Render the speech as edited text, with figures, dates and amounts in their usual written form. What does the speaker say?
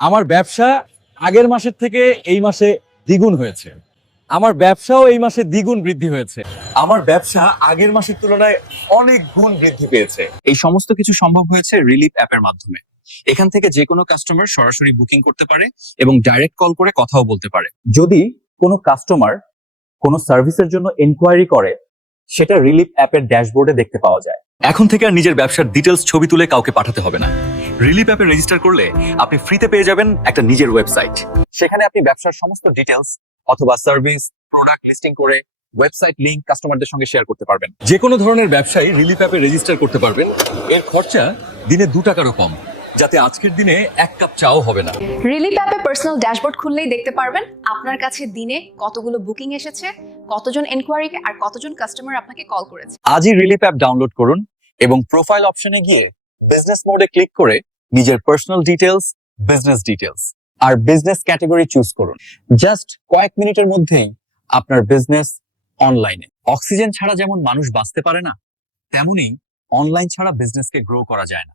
আমার ব্যবসা আগের মাসের থেকে এই মাসে দ্বিগুণ হয়েছে। আমার ব্যবসাও এই মাসে দ্বিগুণ বৃদ্ধি হয়েছে। আমার ব্যবসা আগের মাসের তুলনায় অনেক গুণ বৃদ্ধি পেয়েছে। এই সমস্ত কিছু সম্ভব হয়েছে রিলিপ অ্যাপের মাধ্যমে। এখান থেকে যে কোনো কাস্টমার সরাসরি বুকিং করতে পারে এবং ডাইরেক্ট কল করে কথাও বলতে পারে। যদি কোনো কাস্টমার কোনো সার্ভিসের জন্য এনকোয়ারি করে, সেটা রিলিপ অ্যাপের ড্যাশবোর্ডে দেখতে পাওয়া যায়। এখন থেকে আর নিজের ব্যবসার ডিটেলস ছবি তুলে কাউকে পাঠাতে হবে না। রিলিপ অ্যাপে রেজিস্টার করলে আপনি ফ্রিতে পেয়ে যাবেন একটা নিজের ওয়েবসাইট। সেখানে আপনি ব্যবসার সমস্ত ডিটেলস অথবা সার্ভিস, প্রোডাক্ট লিস্টিং করে ওয়েবসাইট লিংক কাস্টমারদের সঙ্গে শেয়ার করতে পারবেন। যে কোনো ধরনের ব্যবসায়ী রিলিপ অ্যাপে রেজিস্টার করতে পারবেন। এর খরচা দিনে 2 টাকারও কম, যাতে আজকের দিনে 1 কাপ চাও হবে না। রিলিপ অ্যাপে পার্সোনাল ড্যাশবোর্ড খুললেই দেখতে পারবেন আপনার কাছে দিনে কতগুলো বুকিং এসেছে, কতজন এনকোয়ারি আর কতজন কাস্টমার আপনাকে কল করেছে। আজই রিলিপ অ্যাপ ডাউনলোড করুন এবং প্রোফাইল অপশনে গিয়ে বিজনেস মোডে ক্লিক করে নিজের পার্সোনাল ডিটেলস, বিজনেস ডিটেলস আর বিজনেস ক্যাটাগরি চুজ করুন। জাস্ট কয়েক মিনিটের মধ্যেই আপনার বিজনেস অনলাইনে। অক্সিজেন ছাড়া যেমন মানুষ বাঁচতে পারে না, তেমনি অনলাইন ছাড়া বিজনেসকে গ্রো করা যায় না।